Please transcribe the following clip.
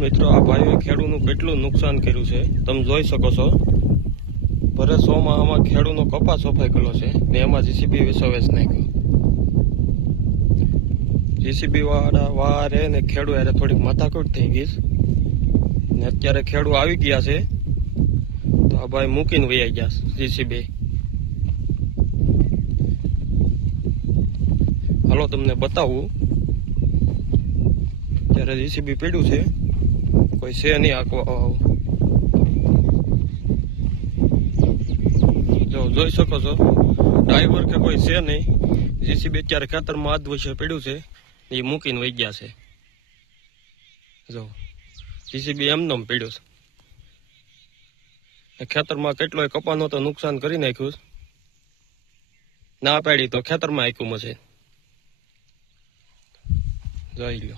મિત્રો આ ભાઈએ ખેડૂતનું કેટલું નુકસાન કર્યું છે તમે જોઈ શકો છો. ભરે 100 માં આમાં ખેડૂતનો કપાસ સફાઈ ગયેલો છે ને એમાં જીસીબી વેચ નાખ્યો. જીસીબી વાળા વારે ને ખેડૂત યારે થોડીક માથાકૂટ થઈ ગઈ ને અત્યારે ખેડૂત આવી ગયા છે તો આ ભાઈ મૂકીને વહી ગયા જીસીબી. હાલો તમને બતાવું. ત્યારે જીસીબી પડ્યું છે, કોઈ છે નહીં આંકવા. જો જોઈ શકો છો ડ્રાઈવર કે કોઈ છે નહીં. જીસીબી અત્યારે ખેતરમાં આજ વર્ષે પડ્યું છે એ મૂકીને વહી ગયા છે. જો જીસીબી એમને પડ્યું છે. ખેતરમાં કેટલોય કપાનો તો નુકસાન કરી નાખ્યું. ના પાડી તો ખેતરમાં આખ્યું મશીન. જોઈ લો.